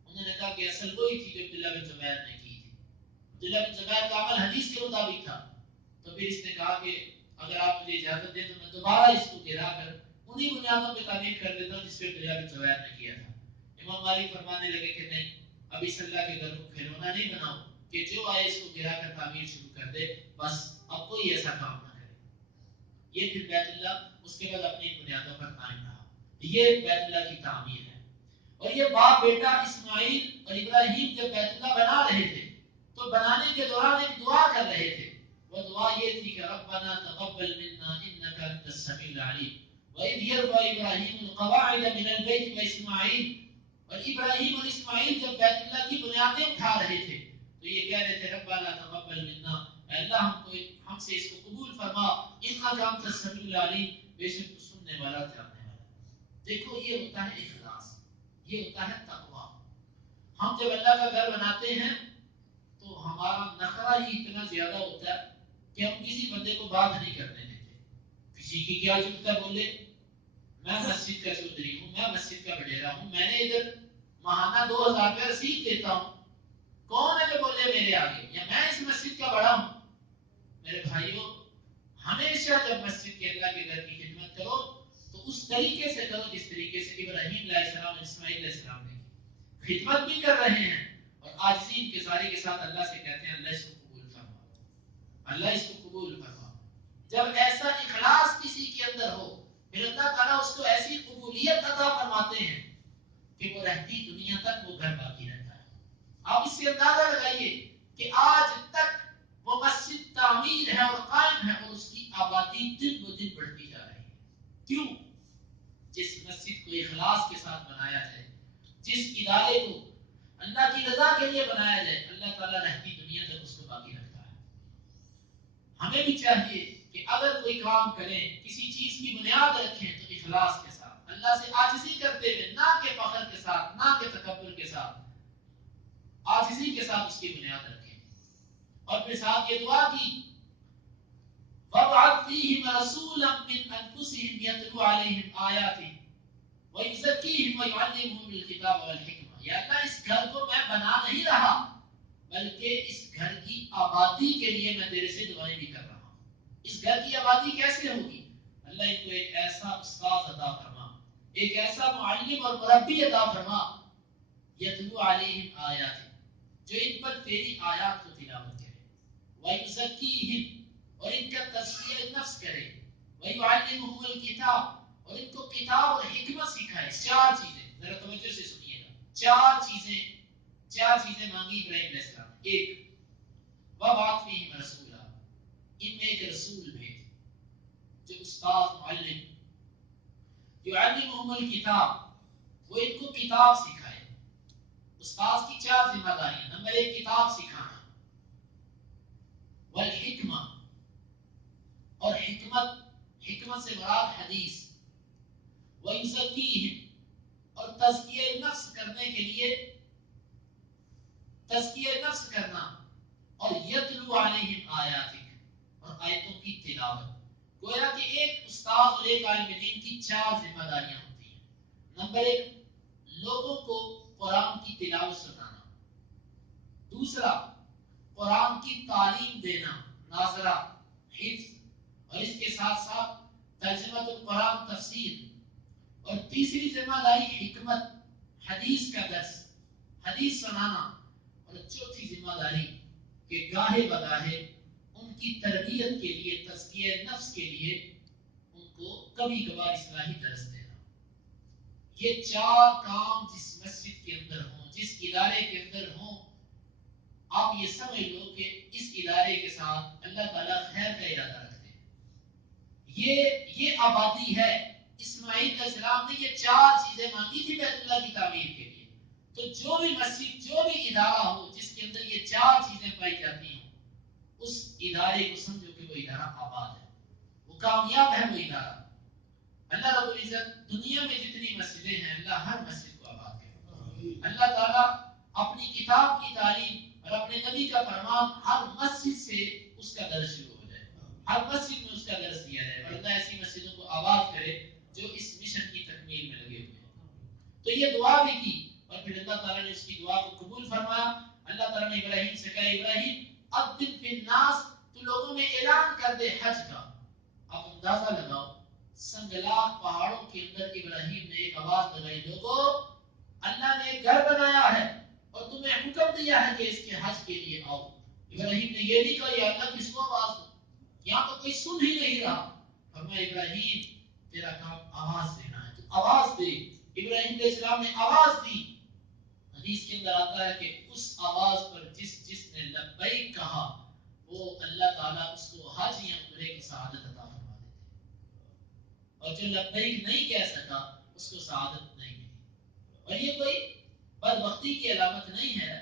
انہوں نے کہا کہ اصل وہی تھی جو عبداللہ بن زبیر نے کی تھی. عبداللہ بن زبیر کا عمل حدیث کے مطابق تھا. تو پھر اس نے کہا کہ اگر آپ مجھے اجازت دیں تو میں دوبارہ اس کو گرا کر انہی بنیادوں پہ تعمیر کر دیتا ہوں جس پہ عبداللہ بن زبیر نے کیا تھا. امام مالک فرمانے لگے کہ نہیں, اب اس اللہ کے گھر کو کھلونا نہیں بناؤ کہ جو آئے اس کو گرا کر تعمیر شروع کر دے, بس اب کوئی ایسا کام نہ کرے. یہ پھر بیت اللہ اس کے بعد اپنی بنیادوں پر قائم رہا. یہ بیت اللہ کی تعمیر ہے. اور یہ باپ بیٹا اسماعیل اور ابراہیم جب بیت اللہ بنا رہے تھے تو بنانے کے دوران ایک دعا کر رہے تھے. وہ دعا یہ تھی کہ ربنا تقبل منا انك انت السميع العليم واذ يرفع ابراهيم القواعد من البيت واسماعيل. اور ابراہیم اور اسماعیل جب بیت اللہ کی بنیادیں اٹھا رہے تھے تو یہ کہہ رہے تھے ربنا تقبل منا, اللہ ہم سے اس کو قبول فرما, انك انت السميع العليم, بے شک تو سننے والا جاننے والا. دیکھو یہ ہوتا ہے اخلاص, یہ ہوتا ہے تقویٰ. ہم جب اللہ کا گھر بناتے ہیں تو ہمارا نخرہ ہی اتنا زیادہ ہوتا ہے کہ ہم کسی بندے کو بات نہیں کرنے دیتے. کسی کی کیا چکتا بولے, میں مسجد کا چودھری ہوں, میں مسجد کا بڈیرا ہوں, میں نے ادھر ماہانہ 2000 روپے رسید دیتا ہوں, کون ہے جو بولے میرے آگے, یا میں اس مسجد کا بڑا ہوں. میرے بھائیوں, ہمیشہ جب مسجد کے اللہ کے گھر کی خدمت کرو تو اس طریقے سے کرو جس طریقے سے ابراہیم علیہ السلام اور اسماعیل علیہ السلام نے کی. خدمت بھی کر رہے ہیں اور عاجزی انکساری کے ساتھ اللہ سے کہتے ہیں اللہ اس کو قبول فرما, اللہ اس کو قبول فرما. جب ایسا اخلاص کسی کے اندر ہو پھر اللہ تعالیٰ اس کو ایسی قبولیت عطا فرماتے ہیں کہ وہ رہتی دنیا تک وہ گھر باقی رہتا ہے. آپ اس سے اندازہ لگائیے کہ آج تک وہ مسجد تعمیر ہے اور قائم ہے اور اس کی آبادی دن ب دن بڑھتی جا رہی ہے. کیوں؟ جس مسجد کو اخلاص کے ساتھ بنایا جائے, جس ادارے کو اللہ کی رضا کے لیے بنایا جائے, اللہ تعالیٰ رہتی دنیا تک اس کو باقی رکھتا ہے. ہمیں بھی چاہیے کہ اگر کوئی کام کریں, کسی چیز کی بنیاد رکھیں تو اخلاص کے ساتھ, اللہ سے عاجزی کرتے ہوئے, نہ کہ فخر کے ساتھ, نہ کہ تکبر کے ساتھ, عاجزی کے ساتھ اس کی بنیاد رکھیں. اور پھر ساتھ یہ دعا کی وَابْعَثْ فِيهِمْ رَسُولًا مِّنْ أَنفُسِهِمْ يَتْلُو عَلَيْهِمْ آيَاتِكَ وَيُزَكِّيهِمْ وَيُعَلِّمُهُمُ الْكِتَابَ وَالْحِكْمَةَ. یا اللہ اس گھر کو میں بنا نہیں رہا بلکہ اس گھر کی آبادی کے لیے میں تیرے سے دعائیں بھی کر رہا ہوں. اس گھر کی آبادی کیسے ہوگی؟ اللہ ان کو ایک ایسا استاد عطا فرما, ایک ایسا معلم اور مربی عطا فرما, یتلو علیہم آیات, جو ان پر تیری آیات کو تلاوت کرے, وَيُزَكِّيهِمْ, اور ان کا تزکیہ نفس کرے، وَيُعَلِّمُهُمُ الْكِتَابَ، اور ان کو کتاب اور حکمت سکھائے. 4 چیزیں ذرا توجہ سے سنیے گا. 4 چیزیں مانگی ابراہیم علیہ السلام نے. ایک، وَبَعَثْ فِيهِمْ رَسُولًا، ان میں ایک رسول بھیج جو استاد معلم، يُعَلِّمُهُمُ الْكِتَابَ، وہ ان کو کتاب سکھائے. استاد کی 4 ذمہ داریاں. نمبر 1 کتاب سکھانا، والحکمہ، اور حکمت سے مراد حدیث، وَيُزَكِّيهِمْ، اور تزکیہ نفس کرنے کے لیے تزکیہ نفس کرنا، اور یتلو علیہم آیاتک، اور آیتوں کی تلاوت. گویا کہ ایک استاد اور ایک عالم دین کی 4 ذمہ داریاں ہوتی ہیں. نمبر 1 لوگوں کو قرآن کی تلاوت سنانا. دوسرا قرآن کی تعلیم دینا، ناظرہ، حفظ، اور اس کے ساتھ ساتھ ترجمہ القرآن، تفسیر. اور تیسری ذمہ داری حکمت، حدیث کا درس، حدیث سنانا. اور چوتھی ذمہ داری کہ گاہے بگاہے ان کی تربیت کے لیے، تزکیہ نفس کے لیے ان کو کبھی کبھار اصلاحی درس دینا. یہ 4 کام جس مسجد کے اندر ہوں، جس ادارے کے اندر ہوں، آپ یہ سمجھ لو کہ اس ادارے کے ساتھ اللہ تعالیٰ خیر کا ارادہ رکھتے ہیں. یہ آبادی ہے. اسماعیل علیہ السلام نے یہ 4 چیزیں مانگی تھی بیت اللہ کی تعمیر کے لیے. تو جو بھی مسجد، جو بھی ادارہ ہو جس کے اندر یہ 4 چیزیں پائی جاتی ہوں، اس ادارے کو سمجھو کہ وہ ادارہ آباد ہے، وہ کامیاب ہے. وہ ادارہ، اللہ رب العزت دنیا میں جتنی مسجدیں ہیں اللہ ہر مسجد کو آباد کرے. اللہ تعالیٰ اپنی کتاب کی تعلیم اور اپنے نبی کا فرمان ہر مسجد سے اس کا درس شروع ہو جائے، ہر مسجد میں اس کا درس دیا جائے. اور اللہ ایسی مسجدوں کو آباد کرے جو اس مشن کی تکمیل میں لگے ہوئے ہیں. تو یہ دعا بھی کی اور پھر اللہ تعالیٰ نے اس کی دعا کو قبول فرمایا. اللہ تعالیٰ نے ابراہیم سے کہا ابراہیم اذن فی الناس، تو لوگوں میں اعلان کر دے حج کا. آپ اندازہ لگاؤ سنگلاخ پہاڑوں کے اندر ابراہیم نے ایک آواز لگائی، لوگوں اللہ نے ایک گھر بنایا ہے اور تمہیں حکم دیا ہے کہ اس کے حج کے لیے آؤ. ابراہیم نے یہ نہیں کہا یا اللہ کس کو آواز دو، یہاں تو کوئی سن ہی نہیں رہا. فرمایا ابراہیم تیرا کام آواز دینا ہے، تو آواز دے. ابراہیم علیہ السلام نے آواز دی. حدیث کے اندر آتا ہے کہ اس آواز پر جس نے لبیک کہا وہ اللہ تعالیٰ اس کو حج یا عمرے کی سعادت عطا فرما دیتے، اور جو لبیک نہیں کہہ سکا اس کو سعادت نہیں ملی. اور یہ کوئی بدبختی کی علامت نہیں ہے.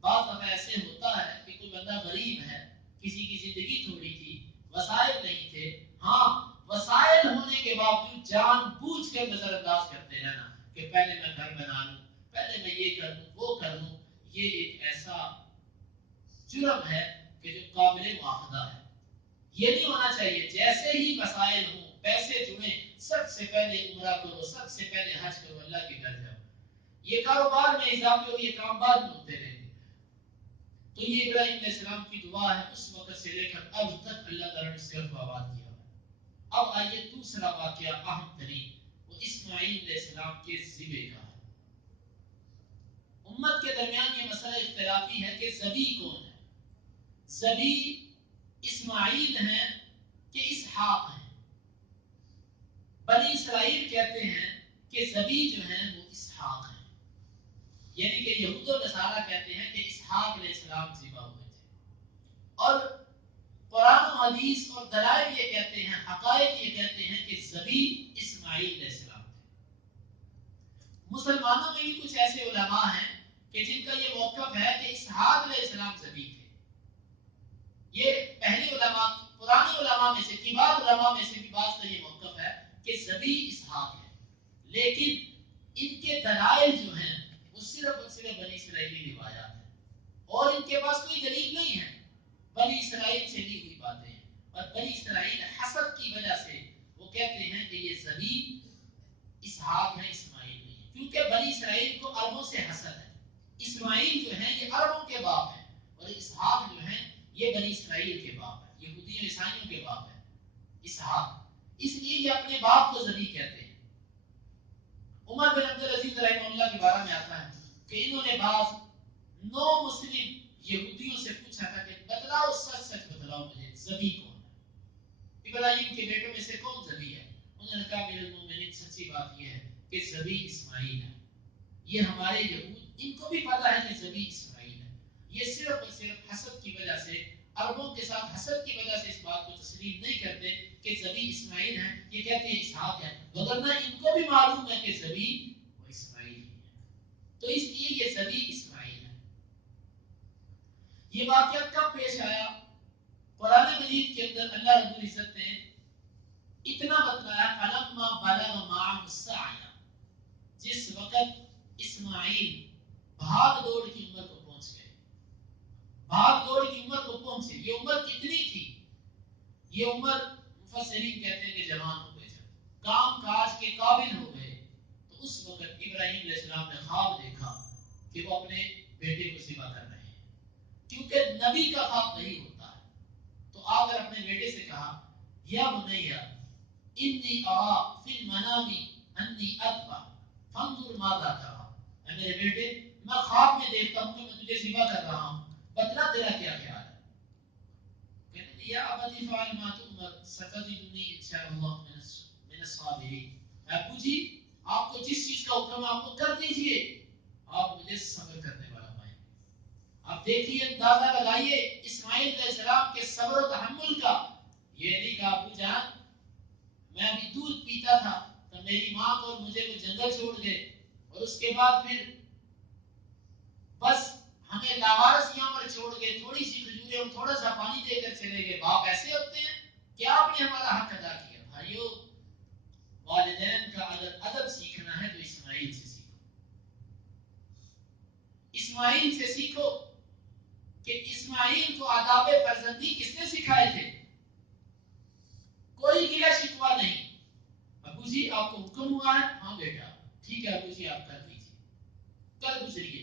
بعض دفعہ ایسے ہوتا ہے کہ کوئی بندہ غریب ہے، کسی کی زندگی تھوڑی تھی، وسائل نہیں تھے، ہاں وسائل ہونے کے باوجود جان بوجھ کر نظر انداز کرتے رہنا کہ پہلے میں گھر بنا لوں، پہلے میں یہ کر لوں، وہ کر لوں. یہ ایک ایسا جرم ہے کہ جو قابل مواخذہ ہے. یہ نہیں ہونا چاہیے. جیسے ہی وسائل ہوں، پیسے جڑیں، سب سے پہلے عمرہ کرو، سب سے پہلے حج کرو، اللہ کے گھر جاؤ. یہ کاروبار میں اضافے اور یہ کام بعد میں ہوتے رہیں گے. تو یہ ابراہیم علیہ السلام کی دعا ہے، اس وقت سے لے کر اب تک اللہ تعالیٰ نے اس گھر کو آباد کیا ہے. اب آئیے دوسرا واقعہ اہم ترین، وہ اسماعیل علیہ السلام کے ذبح کا ہے. امت کے درمیان یہ مسئلہ اختلافی ہے کہ ذبی کون ہے. ذبی اسماعیل ہیں کہ اسحاق ہیں. بنی اسرائیل کہتے ہیں کہ ذبی جو ہیں وہ اسحاق ہیں، یعنی کہ یہود و نصارہ کہتے ہیں کہ اسحاق علیہ السلام ذبح ہوئے تھے. اور قرآن و حدیث اور دلائل یہ کہتے ہیں، حقائق یہ کہتے ہیں کہ ذبی اسماعیل علیہ السلام تھے. مسلمانوں میں بھی کچھ ایسے علماء ہیں کہ جن کا یہ موقف ہے کہ اسحاق علیہ السلام ذبی تھے. یہ پہلے علماء، پرانے علماء میں سے، کبار علماء میں سے بھی بعض کا یہ موقف ہے کہ ذبی اسحاق ہے. لیکن ان کے دلائل جو ہیں وہ صرف اور صرف بنی اسرائیلی روایات ہیں، اور ان کے پاس کوئی دلیل نہیں ہے. بنی اسرائیل سے لی ہوئی باتیں ہیں، اور بنی اسرائیل حسد کی وجہ سے وہ کہتے ہیں کہ یہ ذبی اسحاق ہے، اسماعیل نہیں ہے. کیونکہ بنی اسرائیل کو عربوں سے حسد ہے. اسماعیل جو ہیں یہ عربوں کے باپ ہیں، اور اسحاق جو ہیں یہ بنی اسرائیل کے باپ ہیں، یہودی و عیسائیوں کے باپ ہیں اسحاق. اس لیے یہ اپنے باپ کو ذبی کہتے ہیں. عمر بن عبدالعزیز رحمہ اللہ کے بارے میں آتا ہے کہ انہوں نے بعض 9 مسلم یہودیوں سے پوچھا تھا کہ بتلاؤ، سچ سچ بتلاؤ مجھے ذبی کون ہے. ابراہیم کے بیٹوں میں سے کون ذبی ہے؟ انہوں نے کہا میرے مومنین سچی بات یہ ہے کہ ذبی اسماعیل ہے. یہ ہمارے یہود ان کو بھی پتا ہے کہ ذبی اسماعیل ہے. یہ صرف اور صرف حسد کی وجہ سے، عربوں کے ساتھ حسد کی وجہ سے اس بات کو تسلیم نہیں کرتے کہ ذبی اسماعیل ہے. یہ کہتے ہیں اسحاق ہے، وگرنہ ان کو بھی معلوم ہے کہ ذبی وہ اسماعیل ہی ہے. تو اس لیے یہ ذبی اسماعیل ہے. یہ واقعہ کب پیش آیا؟ قرآن مجید کے اندر اللہ رب العزت نے اتنا بتلایا، فلما بلغ معه السعی، جس وقت اسماعیل بھاگ دوڑ کی عمر کو پہنچ گئے. بھاگ دوڑ کی عمر کو پہنچے. یہ عمر کتنی تھی؟ یہ عمر مفسرین کہتے ہیں کہ جوان ہو گئے، جب کام کاج کے قابل ہو گئے تو اس وقت ابراہیم علیہ السلام نے خواب دیکھا کہ وہ اپنے بیٹے کو ذبح کر رہے ہیں. کیونکہ نبی کا خواب نہیں ہوتا ہے. تو آ کر اپنے بیٹے سے کہا یا بنیا انی ارا فی المنام انی اذبح فانظر ماذا ترى. اے میرے بیٹے، میں خواب میں دیکھتا ہوں کہ میں تجھے ذبح کر رہا ہوں، بتلا تیرا کیا خیال ہے؟ کہتے ہیں یا ابتی فعل ما تؤمر ستجدنی انشاء اللہ من الصابرین. ابو جی، آپ کو جس چیز کا حکم آپ کو کر دیجئے، آپ مجھے صبر کرنے والا پائیں گے. آپ دیکھیے، اندازہ لگائیے اسماعیل علیہ السلام کے صبر و تحمل کا. یہ نہیں کہا ابو جان میں ابھی دودھ پیتا تھا تو میری ماں کو اور مجھے وہ جنگل چھوڑ گئے، اور اس کے بعد پھر بس ہمیں لاوارث یہاں پر چھوڑ گئے، تھوڑی سی کھجوریں اور تھوڑا سا پانی دے کر چلے گئے. باپ ایسے ہوتے ہیں؟ کیا آپ نے ہمارا حق ادا کیا؟ بھائیو، والدین کا اگر ادب سیکھنا ہے تو اسماعیل سے سیکھو. اسماعیل سے سیکھو کہ اسماعیل کو آداب فرزندی کس نے سکھائے تھے؟ کوئی گلہ شکوہ نہیں. ابو جی آپ کو حکم ہوا ہے؟ ہاں بیٹا ٹھیک ہے ابو جی آپ کر دیجیے، کل گزریے.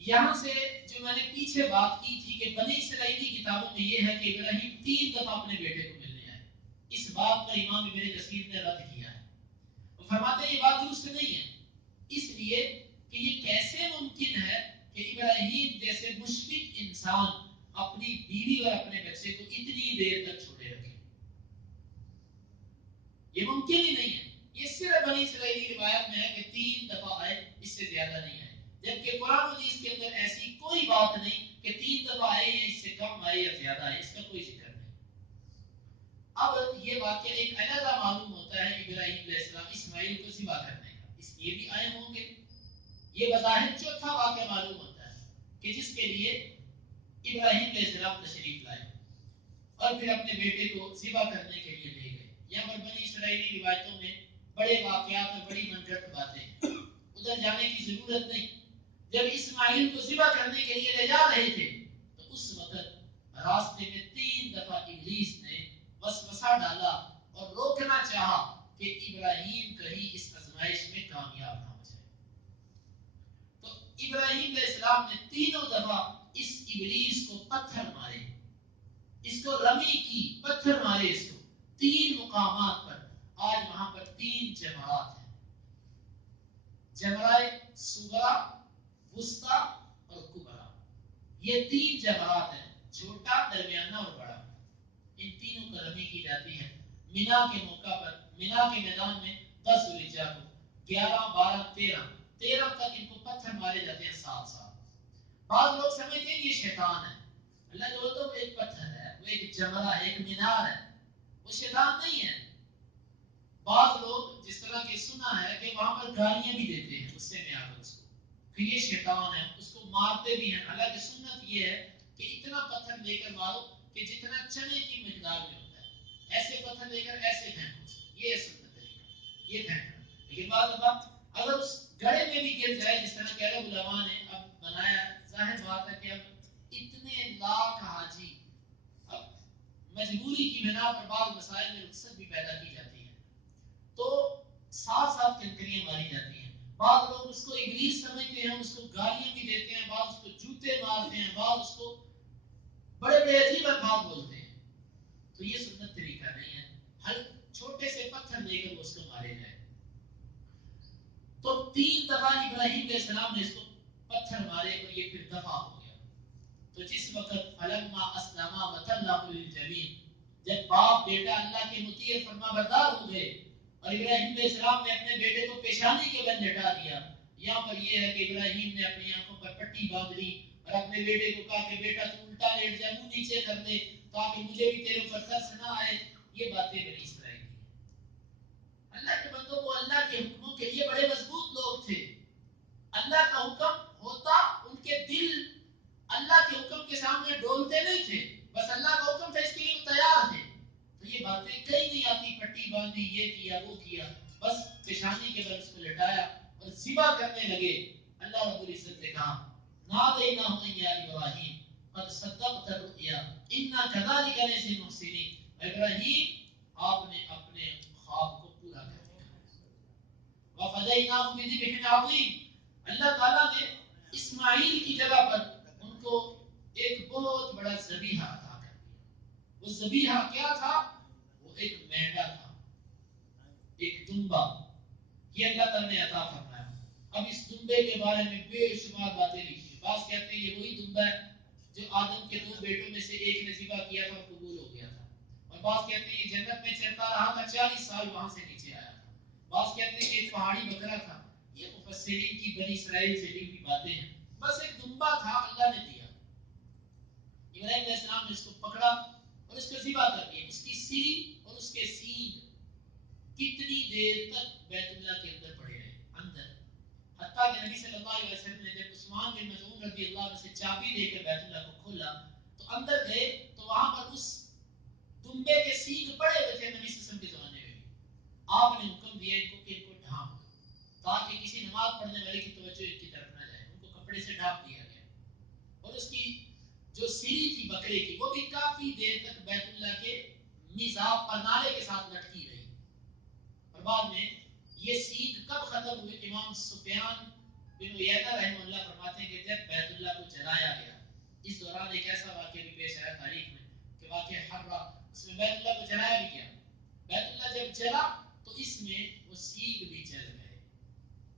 یہاں سے جو میں نے پیچھے بات کی تھی کہ بنی اسرائیلی کتابوں میں یہ ہے کہ ابراہیم 3 دفعہ اپنے بیٹے کو ملنے آئے. اس بات پر امام ابن کثیر نے رد کیا ہے. وہ فرماتے ہیں یہ بات درست نہیں ہے، اس لیے کہ یہ کیسے ممکن ہے کہ ابراہیم جیسے مشفق انسان اپنی بیوی اور اپنے بچے کو اتنی دیر تک چھوڑے رکھے؟ یہ ممکن ہی نہیں ہے. یہ صرف بنی اسرائیلی روایت میں ہے کہ 3 دفعہ آئے، اس سے زیادہ نہیں آئے. جبکہ قرآن حدیث کے اندر ایسی کوئی بات نہیں کہ 3 دفعہ آئے یا اس سے کم آئے یا زیادہ آئے، اس کا کوئی ذکر نہیں. اب یہ واقعہ ایک علیحدہ معلوم ہوتا ہے ابراہیم علیہ السلام اسماعیل کو ذبح کرنے کا، اس لیے بھی آئے ہوں گے. یہ بظاہر چوتھا واقعہ معلوم ہوتا ہے کہ جس کے لیے ابراہیم علیہ السلام تشریف لائے اور پھر اپنے بیٹے کو ذبح کرنے کے لیے لے گئے. یہاں پر بنی اسرائیلی روایتوں میں بڑے واقعات اور بڑی من گھڑت باتیں ہیں، ادھر جانے کی ضرورت نہیں. جب اسماعیل کو ذبح کرنے کے لیے لے جا رہے تھے تو اس وقت راستے میں 3 دفعہ ابلیس نے وسوسہ ڈالا اور روکنا چاہا کہ ابراہیم کہیں اس آزمائش میں کامیاب نہ ہو جائے. تو ابراہیم علیہ السلام نے 3 دفعہ اس ابلیس کو پتھر مارے، اس کو رمی کی، پتھر مارے اس کو 3 مقامات پر. آج وہاں پر 3 جمرات ہیں، جمرائے صغرا، وسطی اور کبرا. یہ 3 جمرات ہیں، چھوٹا، درمیانہ اور بڑا. ان تینوں کو رمی کی جاتی ہے. مینا کے موقع پر، مینا کے میدان میں 10 ذوالحجہ کو 11، 12، 13 تک ان کو پتھر مارے جاتے ہیں ساتھ ساتھ. بعض لوگ سمجھتے ہیں یہ شیطان ہے. اللہ جو بولتا ہے وہ ایک پتھر ہے، وہ ایک جمرہ ہے، ایک مینار ہے، وہ شیطان نہیں ہے. بعض لوگ جس طرح کہ سنا ہے کہ وہاں پر گالیاں بھی دیتے ہیں غصے میں آ کر اس کو کہ یہ شیطان ہے، اس کو مارتے بھی ہیں. حالانکہ سنت یہ ہے کہ اتنا پتھر لے کر مارو کہ جتنا چنے کی مقدار میں ہوتا ہے، ایسے پتھر لے کر ایسے پھینکو. یہ سنت طریقہ، یہ پھینکنا. لیکن بعض دفعہ اگر اس گڑھے میں بھی گر جائے، جس طرح کہ عرب علماء نے اب بنایا، ظاہر بات ہے کہ اب اتنے لاکھ حاجی، اب مجبوری کی بنا پر بعض مسائل میں رخصت بھی پیدا کی جاتی ہے تو ساتھ ساتھ کنکریاں ماری جاتی ہیں. بعض لوگ اس کو ابلیس سمجھتے ہیں، اس کو گالیاں بھی دیتے ہیں، بعض اس کو جوتے مارتے ہیں، بعض اس کو بڑے بڑے عجیب الفاظ بولتے ہیں. تو یہ سنت طریقہ نہیں ہے. ہر چھوٹے سے پتھر لے کر اس کو مارے جائے. تو 3 دفعہ ابراہیم علیہ السلام نے اس کو پتھر مارے اور یہ پھر دفع ہو گیا. تو تو جس وقت فلما اسلما وتلہ للجبین، جب باپ بیٹا اللہ کے مطیع فرما بردار ہو گئے اور ابراہیم علیہ السلام نے اپنے بیٹے کو پیشانی کے بل لٹا دیا. یہاں پر یہ ہے کہ ابراہیم نے اپنی آنکھوں پر پٹی باندھ لی اور اپنے بیٹے کو کہا کہ بیٹا تو الٹا لیٹ جا، منہ نیچے کر دے تاکہ مجھے بھی تیرے اوپر ترس نہ آئے. یہ باتیں بنی اسرائیل کی. اللہ کے بندوں کو اللہ کے حکموں کے لیے بڑے مضبوط لوگ تھے. اللہ کا حکم ہوتا ان کے دل اللہ کے حکم کے سامنے ڈولتے نہیں تھے، بس اللہ کا حکم تھا اس کے لیے وہ تیار تھے. تو یہ باتیں کہیں نہیں آتی پٹی باندھی یہ کیا وہ کیا، بس پیشانی کے بل اس کو لٹایا اور ذبح کرنے لگے. اللہ رب العزت نے کہا نادیناہ یا ابراہیم قد صدقت الرؤیا انا کذالک نجزی المحسنین. ابراہیم آپ نے اپنے خواب کو پورا کر دیا. وفدیناہ بذبح عظیم. اللہ تعالیٰ نے اسماعیل کی جگہ پر ان کو ایک بہت بڑا ذبیحہ عطا کر دیا. وہ ذبیحہ کیا تھا؟ وہ ایک مینڈا تھا، ایک دمبا. یہ اللہ تعالیٰ نے عطا فرمایا. اب اس دمبے کے بارے میں بے شمار باتیں لکھی ہیں. بعض کہتے ہیں یہ وہی دمبا ہے جو آدم کے 2 بیٹوں میں سے ایک نے ذبح کیا تھا اور قبول ہو گیا تھا. اور بعض کہتے ہیں یہ جنت میں چلتا رہا تھا 40 سال وہاں سے نیچے آیا تھا. بعض کہتے ہیں کہ ایک پہاڑی بکرا تھا. یہ مفسرین کی بنی اسرائیل سے لی ہوئی باتیں ہیں. بس ایک دمبا تھا اللہ نے دیا. ابراہیم علیہ السلام نے اس کو پکڑا اور اس کو ذبح کر دیا. اس کی سری اور اس کے سینگ کتنی دیر تک بیت اللہ کے اندر پڑے رہے اندر، حتیٰ کہ نبی صلی اللہ علیہ وسلم نے جب عثمان بن مظعون رضی اللہ عنہ سے چابی دے کر بیت اللہ کو کھولا تو اندر گئے تو وہاں پر اس دمبے کے سینگ پڑے ہوئے تھے. نبی صلی اللہ علیہ وسلم کے زمانے میں آپ نے حکم دیا ان کو کہ ان کو ڈھانپ تاکہ کسی نماز پڑھنے والے کی توجہ ان کی طرف نہ جائے. ان کو کپڑے سے ڈھانپ دیا گیا اور اس کی جو سری تھی بکرے کی وہ بھی کافی دیر تک بیت اللہ کے میزاب پر نالے کے ساتھ لٹکی رہی. اور بعد میں یہ سینگ کب ختم ہوئی؟ امام سفیان بن عیینہ رحمہ اللہ فرماتے ہیں کہ جب بیت اللہ کو جلایا گیا. اس دوران ایک ایسا واقعہ بھی پیش آیا تاریخ میں کہ واقعہ حرہ، اس میں بیت اللہ کو جلایا بھی گیا. بیت اللہ جب جلا تو اس میں وہ سینگ بھی جل گئے.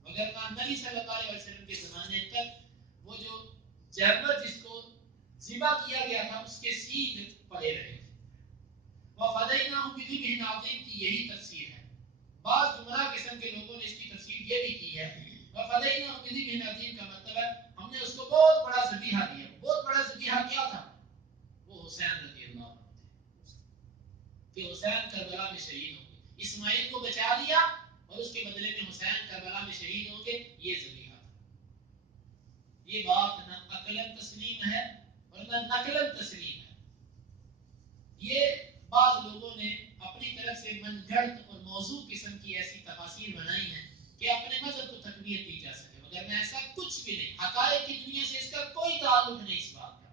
مگر نبی صلی اللہ علیہ وسلم کے زمانے تک وہ جو جانور جس کو ذبح کیا گیا تھا اس کے سینگ پڑے رہے. وفدیناہ بذبح عظیم کی یہی تفسیر ہے. بعض گمراہ قسم کے لوگوں نے اس کی تفسیر یہ بھی کی ہے وفدیناہ بذبح عظیم کا مطلب ہے ہم نے اس کو بہت بڑا ذبیحہ دیا. بہت بڑا ذبیحہ کیا تھا؟ وہ حسین رضی اللہ عنہ تھے کہ حسین کربلا میں شہید ہوں گے. اسماعیل کو بچا لیا اور اس کے بدلے میں حسین کربلا میں شہید ہوں گے. یہ ذبیحہ تھا. یہ بات نہ عقلاً تسلیم ہے اور نہ نقلاً تسلیم ہے. یہ بعض لوگوں نے اپنی طرف سے من گھڑت اور موضوع قسم کی ایسی تفاسیر بنائی ہیں کہ اپنے مذہب کو تقویت دی جا سکے، مگر میں ایسا کچھ بھی نہیں. حقائق کی دنیا سے اس کا کوئی تعلق نہیں. اس بات کا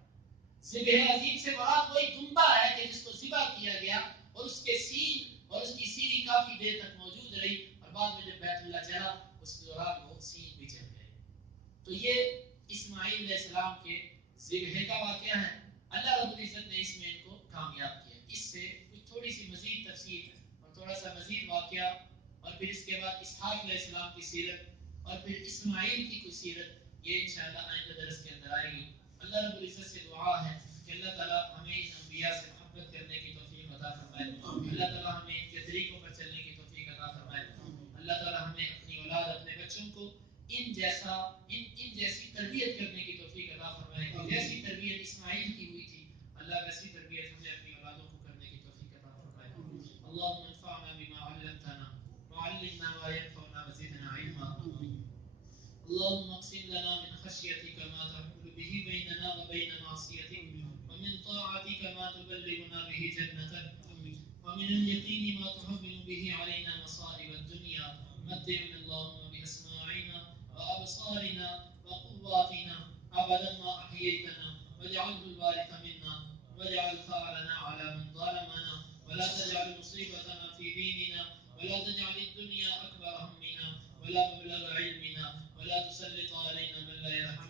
ذبح عظیم سے مراد کوئی دمبا ہے کہ جس کو ذبح کیا گیا اور اس کے سینگ اور اس کی سیری کافی دیر تک موجود رہی اور بعد میں جب بیت اللہ چلا اس کے دوران وہ سینگ بھی چل گئے. تو یہ اسماعیل علیہ السلام کے ذبح کا واقعہ ہے. اللہ رب العزت نے اس میں ان کو کامیاب کیا. اس سے کچھ تھوڑی سی مزید تفصیل اور تھوڑا سا مزید واقعہ اور پھر اس کے بعد اسحاق علیہ السلام کی سیرت اور پھر اسماعیل کی کوئی سیرت یہ انشاءاللہ آئندہ درس کے اندر آئے گی. اللہ رب العزت سے دعا ہے کہ اللہ تعالیٰ ہمیں ان انبیاء سے محبت کرنے کی توفیق عطا فرمائے. اللہ تعالیٰ ہمیں ان کے طریقوں پر چلنے کی توفیق عطا فرمائے. اللہ تعالیٰ ہمیں اپنی اولاد اپنے بچوں کو ان جیسی تربیت کرنے کی توفیق عطا فرمائے. جیسی تربیت اسماعیل کی ہوئی تھی اللہ ویسی تربیت ہمیں اپنی اولادوں کو کرنے کی توفیق عطا فرمائے. اللهم انفعنا بما علمتنا وعلمنا ما ينفعنا وزدنا علما. اللهم اقسم لنا من خشيتك ما تحول به بيننا وبين معصيتك ومن طاعتك ما تبلغنا به جنتك ومن اليقين ما تهون به علينا مصائب الدنيا. متعنا اللهم بأسماعنا وأبصارنا وقواتنا أبدا ما أحييتنا واجعله الوارث منا واجعل ثارنا على من ظلمنا ولا تجعل مصيبتنا في ديننا ولا تجعل الدنيا أكبر همنا ولا مبلغ علمنا ولا تسلط علينا من لا يرحمنا